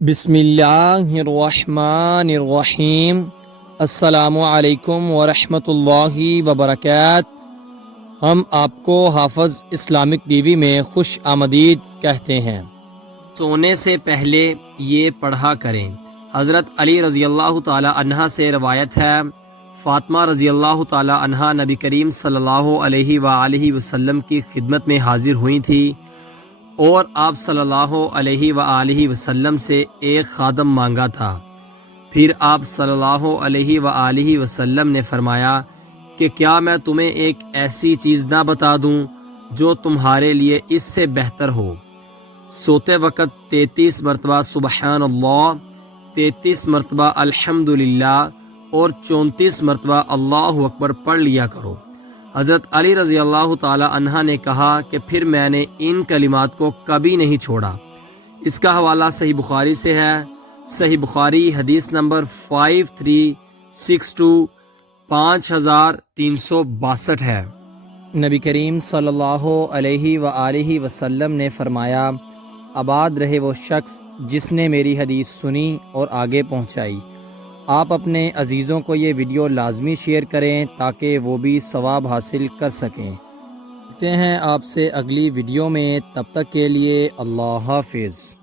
بسم اللہ الرحمن الرحیم۔ السلام علیکم ورحمۃ اللہ وبرکاتہ۔ ہم آپ کو حافظ اسلامک ٹی وی میں خوش آمدید کہتے ہیں۔ سونے سے پہلے یہ پڑھا کریں۔ حضرت علی رضی اللہ تعالی عنہ سے روایت ہے، فاطمہ رضی اللہ تعالی عنہ نبی کریم صلی اللہ علیہ وآلہ وسلم کی خدمت میں حاضر ہوئی تھی اور آپ صلی اللہ علیہ وآلہ وسلم سے ایک خادم مانگا تھا۔ پھر آپ صلی اللہ علیہ وآلہ وسلم نے فرمایا کہ کیا میں تمہیں ایک ایسی چیز نہ بتا دوں جو تمہارے لیے اس سے بہتر ہو؟ سوتے وقت 33 مرتبہ سبحان اللہ، 33 مرتبہ الحمدللہ اور 34 مرتبہ اللہ اکبر پڑھ لیا کرو۔ حضرت علی رضی اللہ تعالی عنہ نے کہا کہ پھر میں نے ان کلمات کو کبھی نہیں چھوڑا۔ اس کا حوالہ صحیح بخاری سے ہے۔ صحیح بخاری حدیث نمبر 5362 5362 ہے۔ نبی کریم صلی اللہ علیہ وآلہ وسلم نے فرمایا، آباد رہے وہ شخص جس نے میری حدیث سنی اور آگے پہنچائی۔ آپ اپنے عزیزوں کو یہ ویڈیو لازمی شیئر کریں تاکہ وہ بھی ثواب حاصل کر سکیں۔ ملتے ہیں آپ سے اگلی ویڈیو میں، تب تک کے لیے اللہ حافظ۔